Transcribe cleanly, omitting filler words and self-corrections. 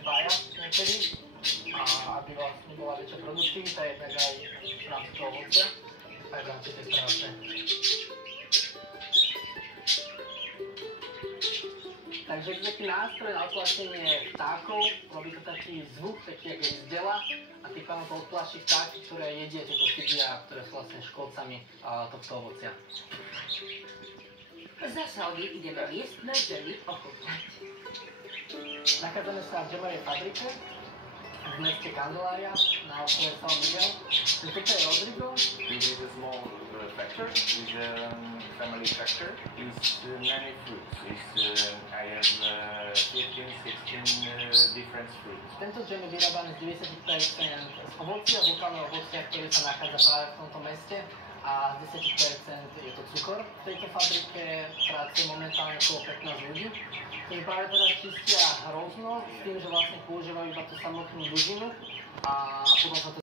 dvaja niekedy, a aby vlastne bola väčšia produktivita, jednak aj v rámci toho ovocia, aj v rámci tej práce. Takže je to taký nástroj na odplašenie vtákov, robí to taký zvuk, taký ako z dela, a tým pádom to odplaší vtáky, ktoré jedia tieto figia, ktoré sú vlastne škodcami tohto ovocia. Zasady ideme miestne džemy ochutnať. Nachádzame sa v džemovej fabrike v meste Candelária na ostrove São Miguel. Toto je Rodrigo. This is a small factory, is a family factory. It's many fruits. I have 15, 16 different fruits. Tento džem je vyrábaný z 90% z ovocia, lokálneho ovocia, ktoré sa nachádza práve v tomto meste, a z 10% je to cukor. V tejto fabrike pracuje momentálne okolo 15 ľudí, ktorí práve teda čistia hrozno s tým, že vlastne používajú iba tú samotnú dužinu a potom sa to